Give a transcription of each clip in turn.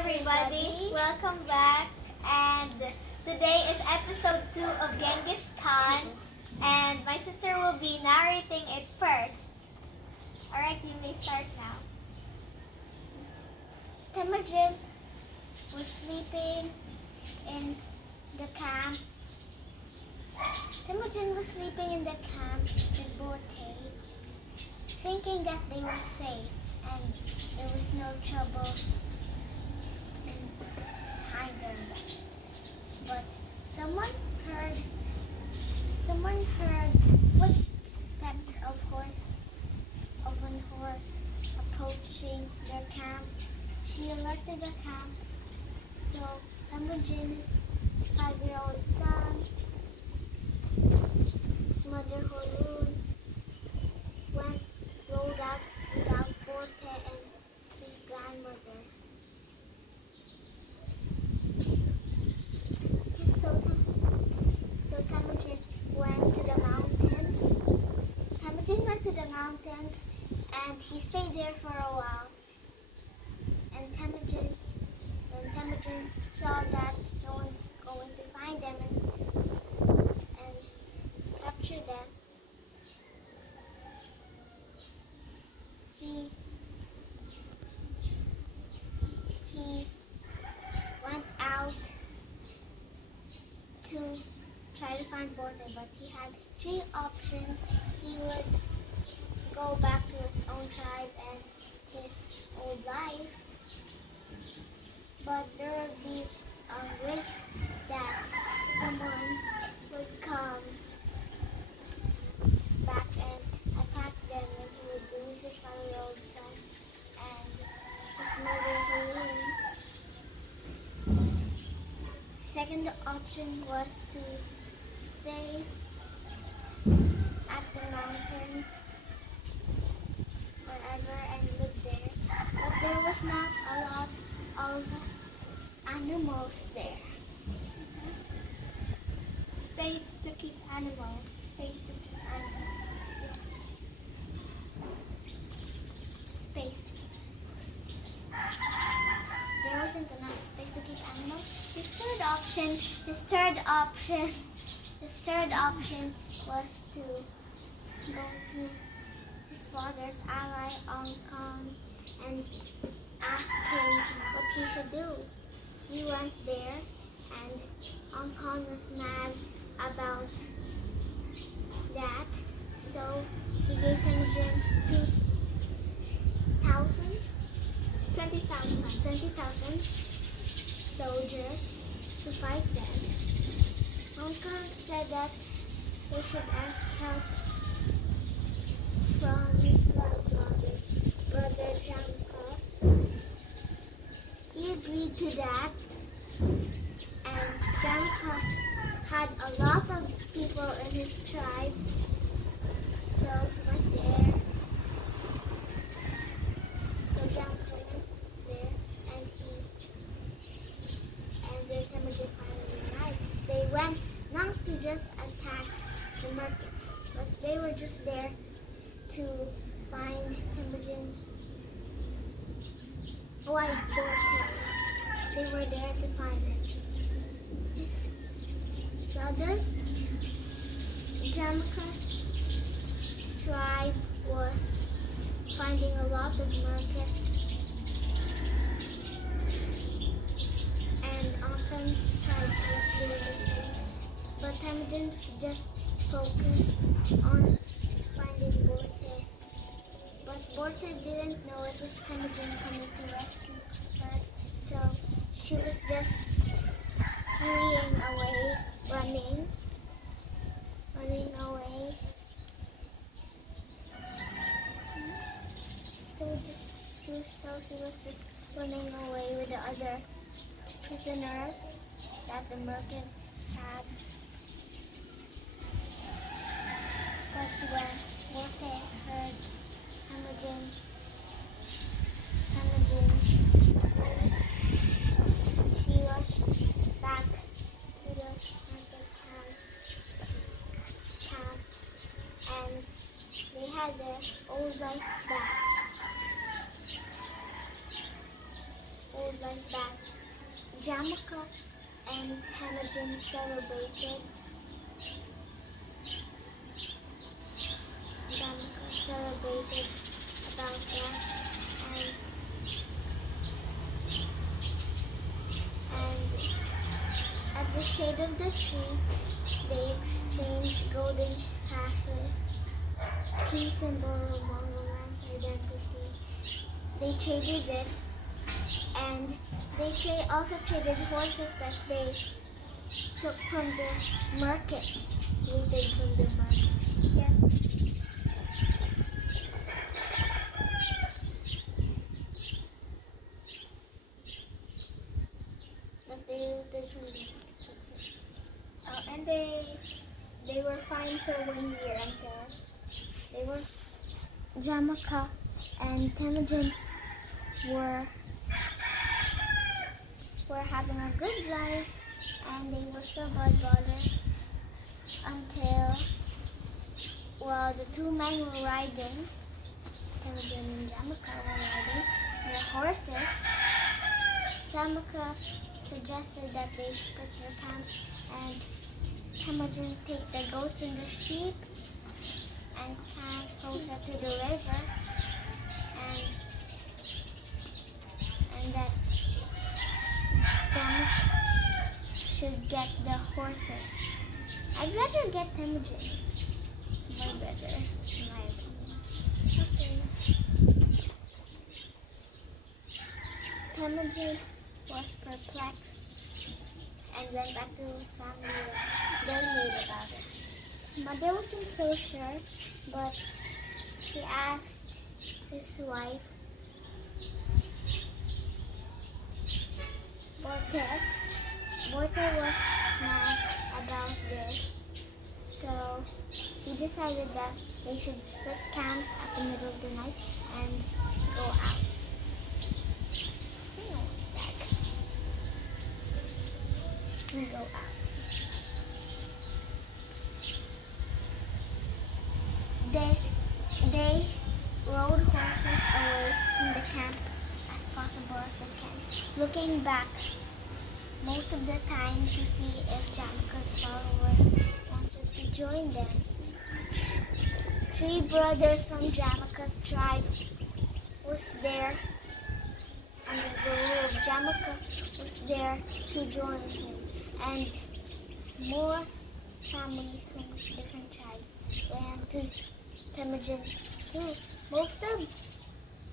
everybody, welcome back, and today is episode 2 of Genghis Khan, and my sister will be narrating it first. Alright, you may start now. Temujin was sleeping in the camp. Temujin was sleeping in the camp with Borte, thinking that they were safe and there was no troubles behind them. But someone heard footsteps of an horse approaching their camp. She alerted the camp, so Temujin's 5-year-old son, his mother Horun, rolled out without Borte and his grandmother. So Temujin went to the mountains. And he stayed there for a while. And when Temujin saw that no one's going to find them and capture them, he went out to try to find Borte, but he had 3 options. He would go back to his own tribe and his old life, but there would be a risk that someone would come back and attack them, and he would lose his 5-year-old son and his mother Helene. Second option was to stay at the mountains forever and live there, but there was not a lot of animals there. Space to keep animals. Space. There wasn't enough space to keep animals. His third option was to go to his father's ally, Ong Kong, and ask him what he should do. He went there, and Ong Kong was mad about that, so he gave Temujin 20,000 soldiers to fight them. Ong Kong said that they should ask help from his brother Genghis. He agreed to that, and Genghis had a lot of people in his tribe, so he went there. So Genghis went there, and then Temujin finally arrived. They went not to just attack the markets, but they were just there to find Temujin's wife, Borte. They were there to find him. His brother, Genghis' tribe was finding a lot of markets, and Ong Kong's tribe was doing the same. But Temujin just focused on finding Borte. But Borte didn't know it was Temujin coming to rescue her, so she was just fleeing away, running away. She was just running away with the other prisoners that the merchants had. But when Borte heard Temujin's voice, she rushed back to the market camp, and they had their old life back. Old went back, Jamaica and Temujin celebrated. Jamaica celebrated about that, and at the shade of the tree, they exchanged golden sashes, key symbol of Mongol man's identity. They traded it, and they also traded horses that they took from the markets, looted from the markets. Yeah. That they looted from the markets. And they were fine for 1 year until They were Jamaica and Temujin were having a good life, and they were still blood brothers until, well, the two men were riding, Temujin and Jamaica were riding their horses. Jamaica suggested that they split their camps and Temujin take the goats and the sheep and camp closer to the river, and that Jamaica should get the horses. I'd rather get Temujin's. It's more better, in my opinion. Okay. Temujin was perplexed and went back to his family. They made about it. His mother wasn't so sure, but he asked his wife, Borte. Borte was mad about this, so she decided that they should split camps at the middle of the night and go out. We go out. They rode horses away from the camp as possible as they can, looking back most of the time to see if Jamaica's followers wanted to join them. 3 brothers from Jamaica's tribe was there, under the rule of Jamaica, was there to join him, and more families from different tribes ran to Temujin too. Most of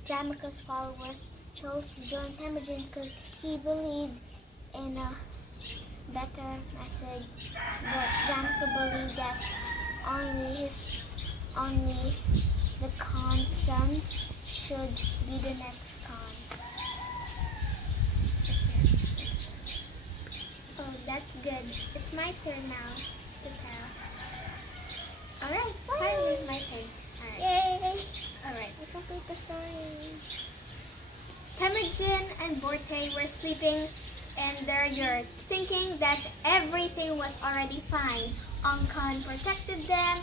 Jamaica's followers chose to join Temujin because he believed in a better method, but Jamaica believed that only the Khan's sons should be the next Khan. Oh, that's good. It's my turn now to tell. Alright, finally it's my turn. Yay! Alright. Let's complete the story. Temujin and Borte were sleeping in their yurt, thinking that everything was already fine. Khan protected them,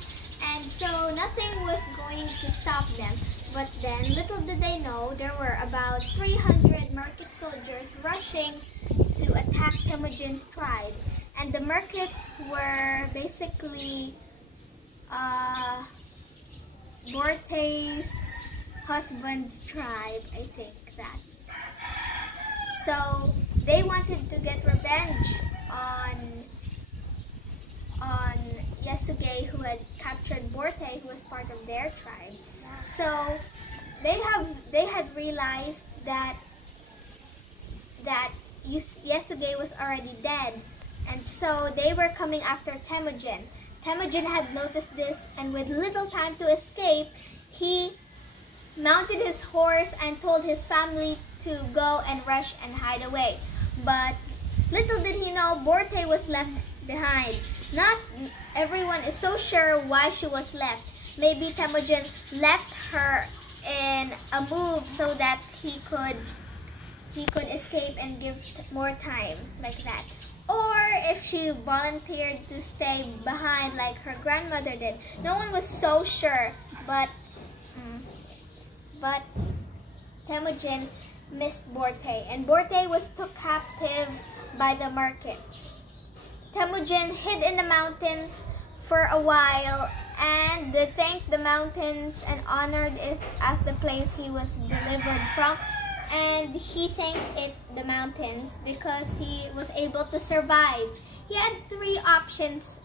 and so nothing was going to stop them. But then, little did they know, there were about 300 market soldiers rushing to attack Temujin's tribe. And the markets were basically Borte's husband's tribe, I think that. So they wanted to get revenge on Yasuge, who had captured Borte, who was part of their tribe. So they had realized that Yasuge was already dead, and so they were coming after Temujin. Temujin had noticed this, and with little time to escape, he mounted his horse and told his family to go and rush and hide away. But little did he know, Borte was left behind. Not everyone is so sure why she was left. Maybe Temujin left her in a move so that he could escape and give more time, like that. Or if she volunteered to stay behind like her grandmother did. No one was so sure, but Temujin missed Borte, and Borte was took captive by the markets. Temujin hid in the mountains for a while and thanked the mountains and honored it as the place he was delivered from. And he thanked the mountains because he was able to survive. He had three options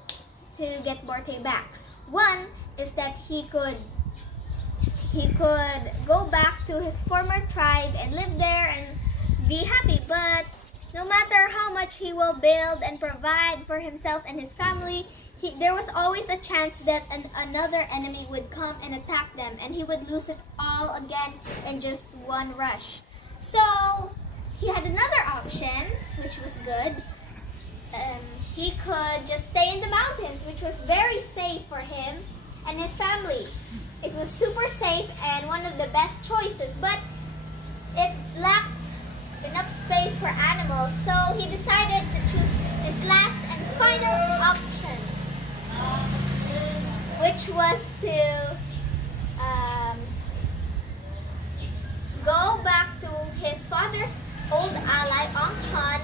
to get Borte back. One is that he could go back to his former tribe and live there and be happy, but no matter how much he will build and provide for himself and his family, there was always a chance that another enemy would come and attack them, and he would lose it all again in just one rush. So he had another option, which was good. He could just stay in the mountains, which was very safe for him and his family. It was super safe and one of the best choices, but it lacked enough space for animals, so he decided to choose his last and final option, which was to go back to his father's old ally, Ongkon,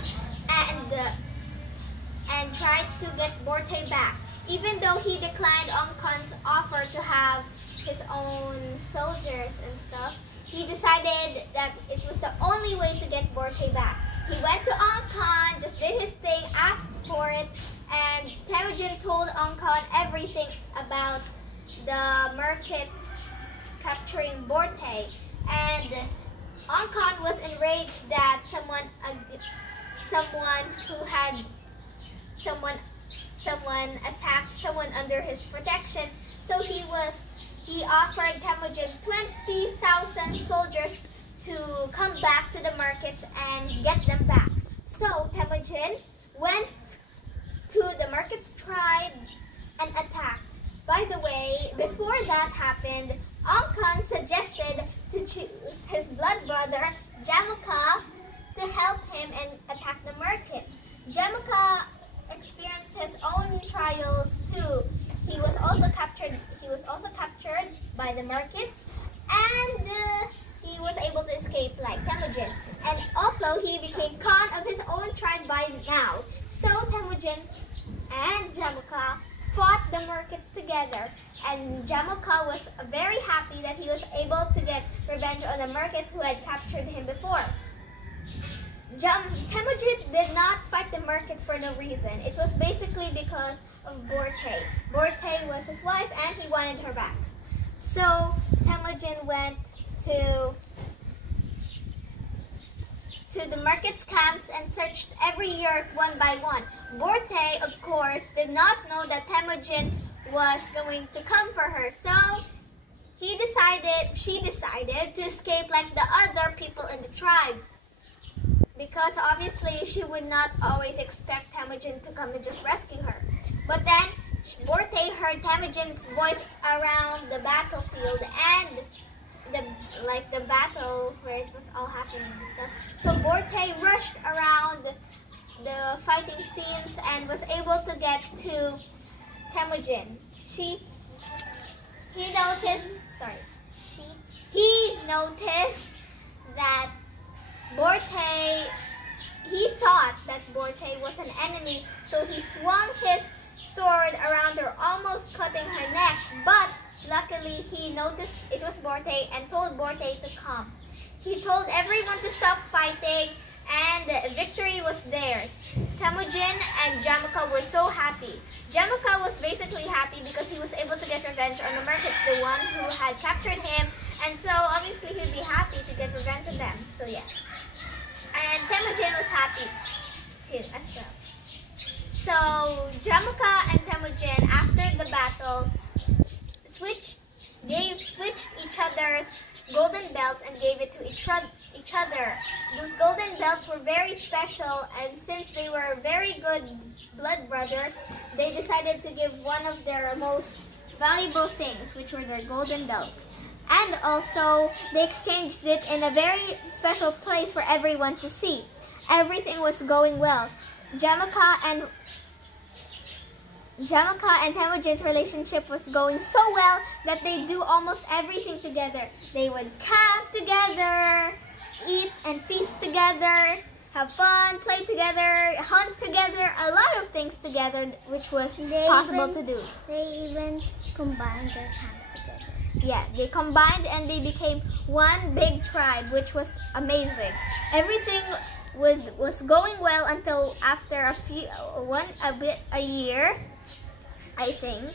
and tried to get Borte back. Even though he declined Ongkon's offer to have his own soldiers and stuff, he decided that it was the only way to get Borte back. He went to Ongkon, just did his thing, asked for it, and Temujin told Ongkon everything about the merchants capturing Borte. And Ongkon was enraged that someone attacked someone under his protection. So he offered Temujin 20,000 soldiers to come back to the markets and get them back. So Temujin went to the markets tribe and attacked. By the way, before that happened, Ongkon suggested to choose his blood brother, Jamuka, to help him and attack the markets. Jamuka experienced his own trials too. He was also captured by the markets, and he was able to escape like Temujin. And also he became Khan of his own tribe by now. So Temujin and Jamuka fought the markets together, and Jamuka was very happy that he was able to get revenge on the markets who had captured him before. Temujin did not fight the markets for no reason. It was basically because of Borte. Borte was his wife and he wanted her back. So Temujin went to the market's camps and searched every year one by one. Borte, of course, did not know that Temujin was going to come for her. So she decided to escape like the other people in the tribe, because obviously she would not always expect Temujin to come and just rescue her. But then Borte heard Temujin's voice around the battlefield and the battle where it was all happening and stuff. So Borte rushed around the fighting scenes and was able to get to Temujin. He noticed that he thought that Borte was an enemy, so he swung his sword around her, almost cutting her neck, but luckily he noticed it was Borte and told Borte to come. He told everyone to stop fighting, and victory was theirs. Temujin and Jamuka were so happy. Jamuka was basically happy because he was able to get revenge on the merchants, the one who had captured him, and so obviously he'd be happy to get revenge on them. So yeah. And Temujin was happy too as well. So Jamuka and Temujin, after the battle, switched each other's golden belts and gave it to each other. Those golden belts were very special, and since they were very good blood brothers, they decided to give one of their most valuable things, which were their golden belts. And also, they exchanged it in a very special place for everyone to see. Everything was going well. Jamuka and Temujin's relationship was going so well that they do almost everything together. They would camp together, eat and feast together, have fun, play together, hunt together, a lot of things together, which was possible to do. They even combined their camps together. Yeah, they combined and they became one big tribe, which was amazing. Everything was going well until after a year, I think.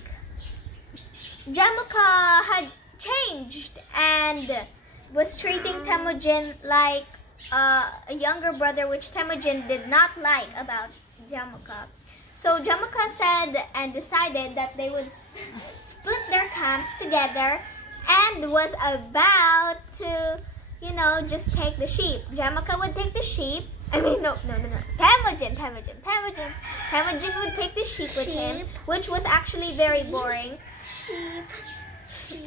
Jamukha had changed and was treating Temujin like a younger brother, which Temujin did not like about Jamukha. So Jamukha said and decided that they would split their camps together and was about to, just take the sheep. Jamukha would take the sheep. No. Temujin would take the sheep with him, which was actually very boring.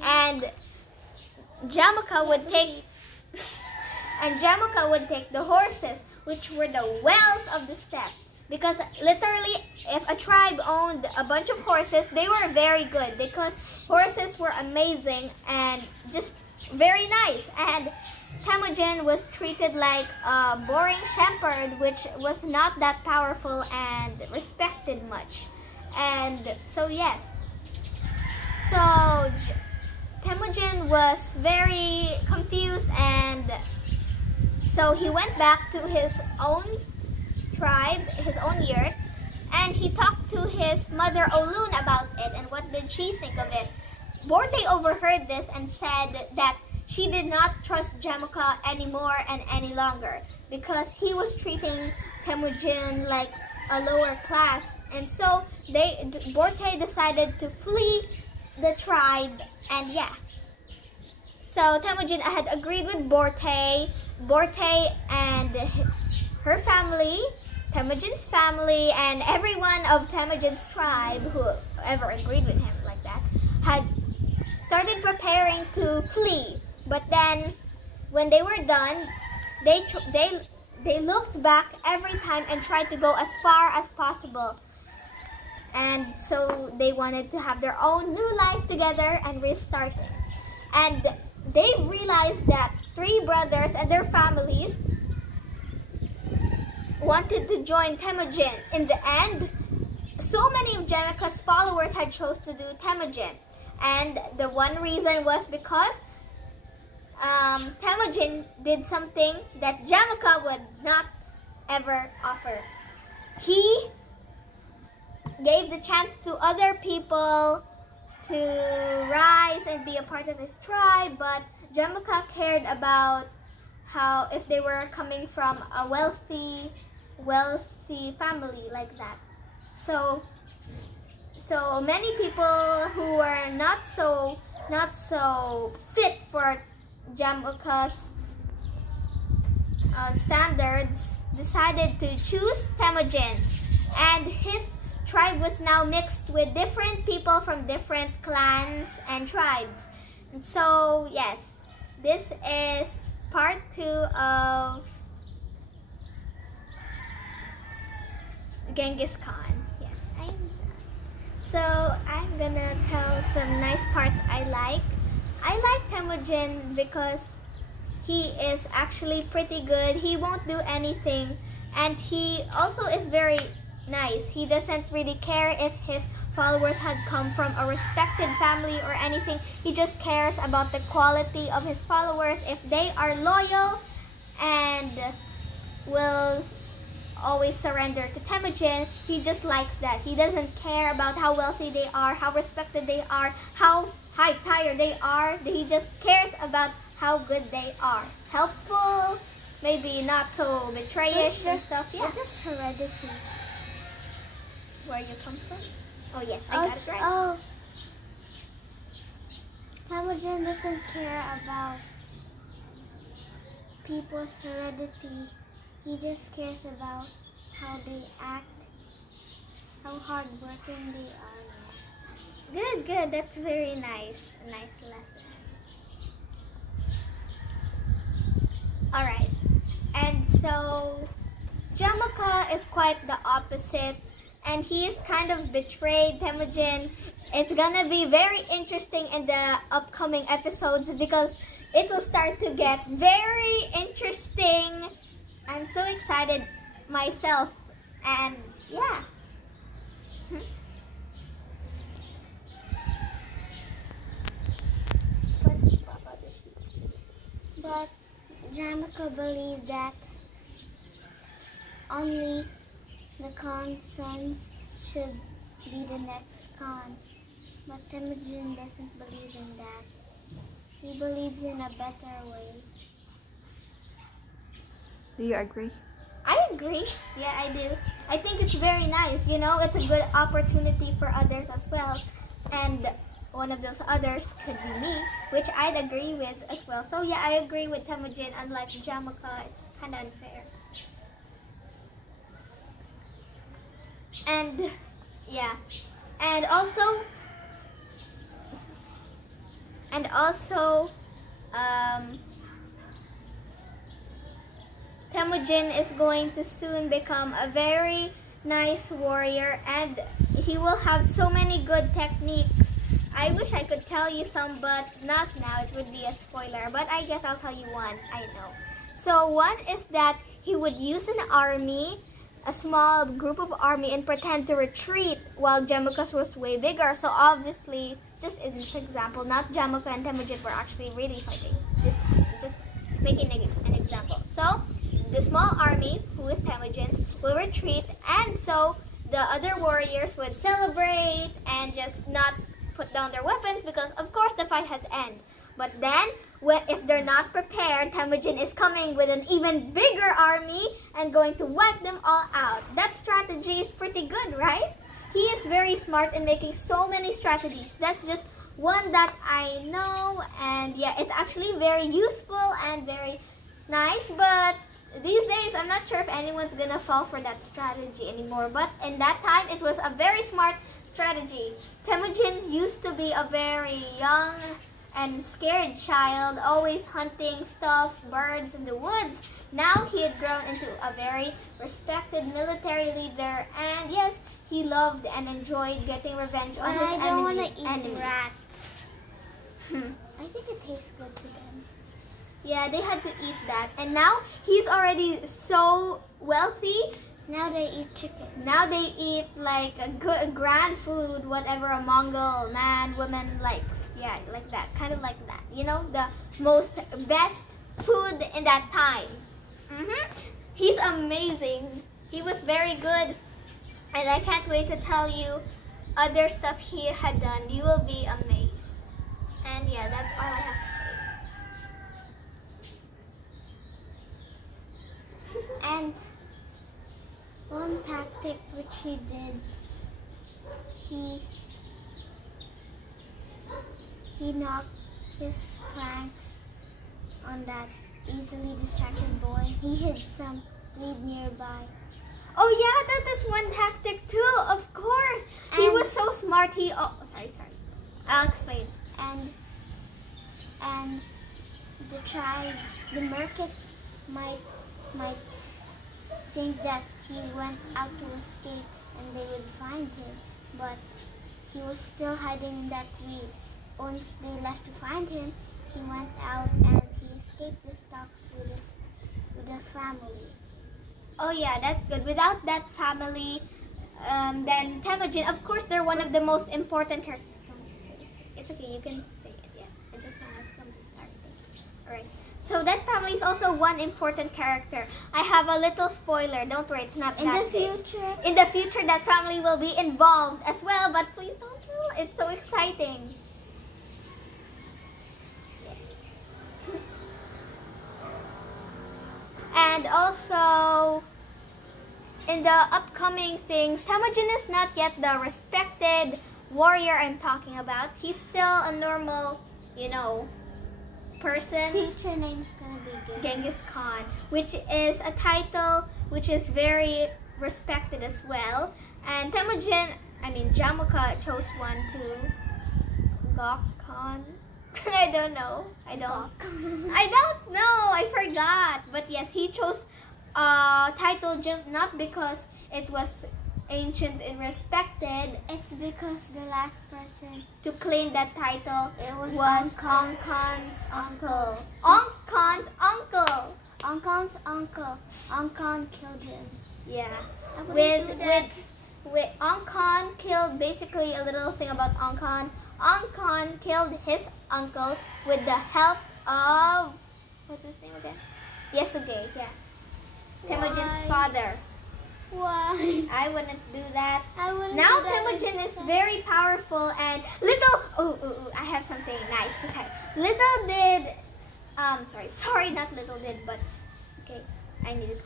And Jamukha would take the horses, which were the wealth of the steppe. Because literally, if a tribe owned a bunch of horses, they were very good because horses were amazing and just very nice. And Temujin was treated like a boring shepherd, which was not that powerful and respected much. And so yes. So Temujin was very confused, and so he went back to his own tribe, his own yurt, and he talked to his mother Olun about it and what did she think of it. Borte overheard this and said that she did not trust Jamukha anymore and any longer because he was treating Temujin like a lower class. And so Borte decided to flee the tribe, and yeah. So Temujin had agreed with Borte and her family, Temujin's family, and everyone of Temujin's tribe who ever agreed with him like that had started preparing to flee. But then, when they were done, they looked back every time and tried to go as far as possible. And so they wanted to have their own new life together and restart it. And they realized that 3 brothers and their families wanted to join Temujin. In the end, so many of Jamukha's followers had chose to do Temujin. And the one reason was because Temujin did something that Jamukha would not ever offer. He gave the chance to other people to rise and be a part of his tribe, but Jamukha cared about how if they were coming from a wealthy family like that. So many people who were not so fit for Jamukha's standards decided to choose Temujin, and his tribe was now mixed with different people from different clans and tribes. And so yes, this is part 2 of Genghis Khan. Yes, so I'm gonna tell some nice parts I like. I like Temujin because he is actually pretty good. He won't do anything, and he also is very nice. He doesn't really care if his followers had come from a respected family or anything. He just cares about the quality of his followers. If they are loyal and will always surrender to Temujin, he just likes that. He doesn't care about how wealthy they are, how respected they are, how high tier they are. He just cares about how good they are. Helpful, maybe not so betrayish and stuff. Yeah. What is heredity? Where you come from? Oh yes, I got it right. Oh. Temujin doesn't care about people's heredity. He just cares about how they act, how hardworking they are. Good. That's very nice. A nice lesson. Alright. And so Jamukha is quite the opposite, and he is kind of betrayed Temujin. It's gonna be very interesting in the upcoming episodes because it will start to get very interesting. I'm so excited myself, and yeah. But Jamaica believed that only the Khan's sons should be the next Khan. But Temujin doesn't believe in that. He believes in a better way. Do you agree? I agree. Yeah, I do. I think it's very nice. You know, it's a good opportunity for others as well. And one of those others could be me, which I'd agree with as well. So yeah, I agree with Temujin. Unlike Jamaica, it's kind of unfair. And yeah, and also, Temujin is going to soon become a very nice warrior, and he will have so many good techniques. I wish I could tell you some, but not now. It would be a spoiler, but I guess I'll tell you one. I know. So one is that he would use an army, a small group of army, and pretend to retreat while Jamaica's was way bigger. So obviously, just in this example, not Jamaica and Temujin were actually really fighting this time. Just making an example. So the small army, who is Temujin's, will retreat, and so the other warriors would celebrate and just not put down their weapons because, of course, the fight has ended. But then, if they're not prepared, Temujin is coming with an even bigger army and going to wipe them all out. That strategy is pretty good, right? He is very smart in making so many strategies. That's just one that I know, and yeah, it's actually very useful and very nice, but these days, I'm not sure if anyone's gonna fall for that strategy anymore, but in that time, it was a very smart strategy. Temujin used to be a very young and scared child, always hunting stuff, birds in the woods. Now he had grown into a very respected military leader, and yes, he loved and enjoyed getting revenge on his enemies. I don't want to eat rats. I think it tastes good to them. Yeah, they had to eat that. And now he's already so wealthy. Now they eat chicken. Now they eat like a good grand food, whatever a Mongol man, woman likes. Yeah, like that. Kind of like that. You know, the best food in that time. He's amazing. He was very good. And I can't wait to tell you other stuff he had done. You will be amazed. And yeah, that's all I have to say. And one tactic which he did, he knocked his pranks on that easily distracted boy. He hid some weed nearby. Oh yeah, that is one tactic too, of course. And he was so smart. Sorry. I'll explain. And the merchants might think that he went out to escape and they would find him, but he was still hiding in that weed. Once they left to find him, he went out and he escaped the stocks with the family. Oh yeah, that's good. Without that family, then Temujin, of course, they're one of the most important characters. It's okay, you can say it. Yeah, I just want to come to characters. All right. So that family is also one important character. I have a little spoiler. Don't worry, it's not in that the big. future. In the future, that family will be involved as well. But please don't tell. It's so exciting. And also, in the upcoming things, Temujin is not yet the respected warrior I'm talking about. He's still a normal, person. His future name's gonna be Genghis Khan, which is a title which is very respected as well. And Jamaica chose one too. Gok Khan. I don't know. I don't know. I forgot. But yes, he chose a title just not because it ancient and respected. It's because the last person To claim that title was Ongkon's uncle. Ongkon's uncle. Ongkon's uncle. Ongkon killed him. Yeah. I wouldn't do that. With Ongkon killed, basically a little thing about Ongkon. Ongkon killed his uncle with the help of, what's his name again? Yasuge, yeah. Temujin's father. Why? I wouldn't do that. I wouldn't Now do that. Temujin is very powerful and I have something nice to tell. Little did, sorry, not little did, but okay, I need it.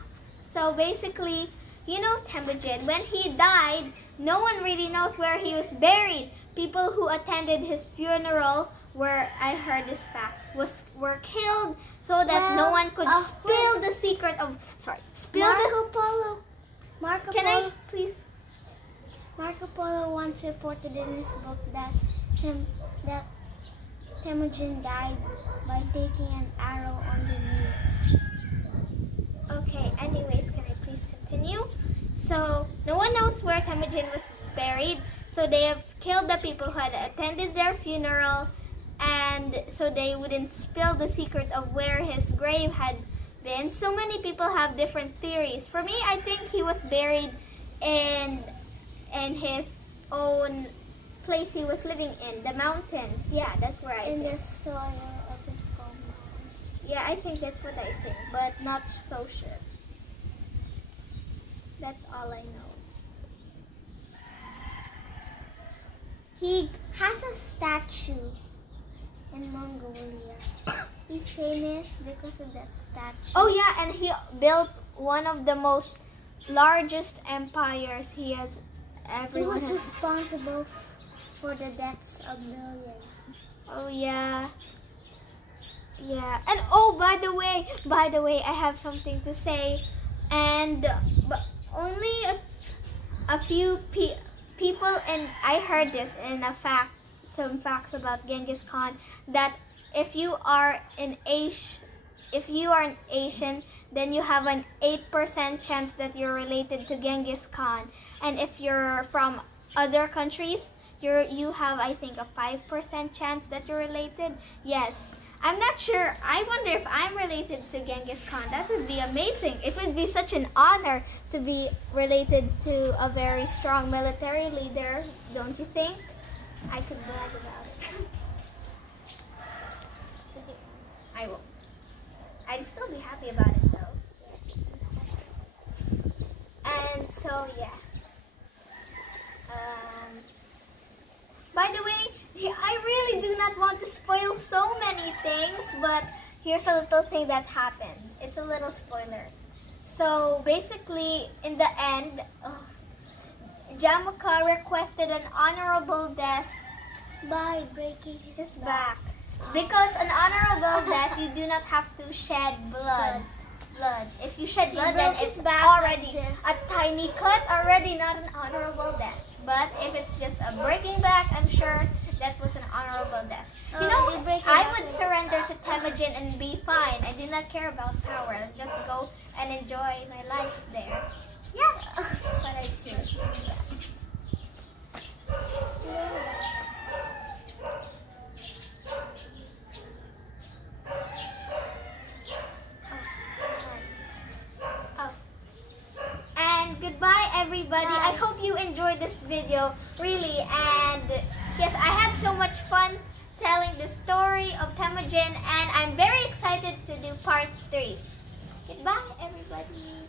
So basically, you know Temujin, when he died, no one really knows where he was buried. People who attended his funeral I heard this fact, were killed so that no one could spill the secret of, Marco Can Polo. I please? Marco Polo once reported in his book that Temujin died by taking an arrow on the knee. Okay, anyways, can I please continue? So, no one knows where Temujin was buried, so they have killed the people who had attended their funeral, and so they wouldn't spill the secret of where his grave had been. So many people have different theories. For me, I think he was buried in his own place he was living in, the mountains. Yeah, that's where I think. In the soil of his compound. Yeah, I think that's what I think, but not so sure. That's all I know. He has a statue in Mongolia. He's famous because of that statue. Oh yeah, and he built one of the largest empires he has ever. He was responsible for the deaths of millions. Oh yeah. Yeah. And oh, by the way, I have something to say. And but only a few people, and I heard this in some facts about Genghis Khan, that if you are an Asian, then you have an 8% chance that you're related to Genghis Khan. And if you're from other countries, you have, I think, a 5% chance that you're related. Yes. I'm not sure. I wonder if I'm related to Genghis Khan. That would be amazing. It would be such an honor to be related to a very strong military leader, don't you think? I could brag about it. I will. I'd still be happy about it though. And so yeah. By the way, I really do not want to spoil so many things, but here's a little thing that happened. It's a little spoiler. So basically, in the end, Jamukha requested an honorable death By breaking his back. Because an honorable death, you do not have to shed blood. If you shed blood, then it's already a tiny cut, already not an honorable death. But if it's just a breaking back, I'm sure that was an honorable death. You know, I would surrender to Temujin and be fine. I do not care about power. I'll just go and enjoy my life there. Yeah, that's what I choose. Goodbye everybody. I hope you enjoyed this video, really, and yes, I had so much fun telling the story of Temujin, and I'm very excited to do part 3. Goodbye everybody.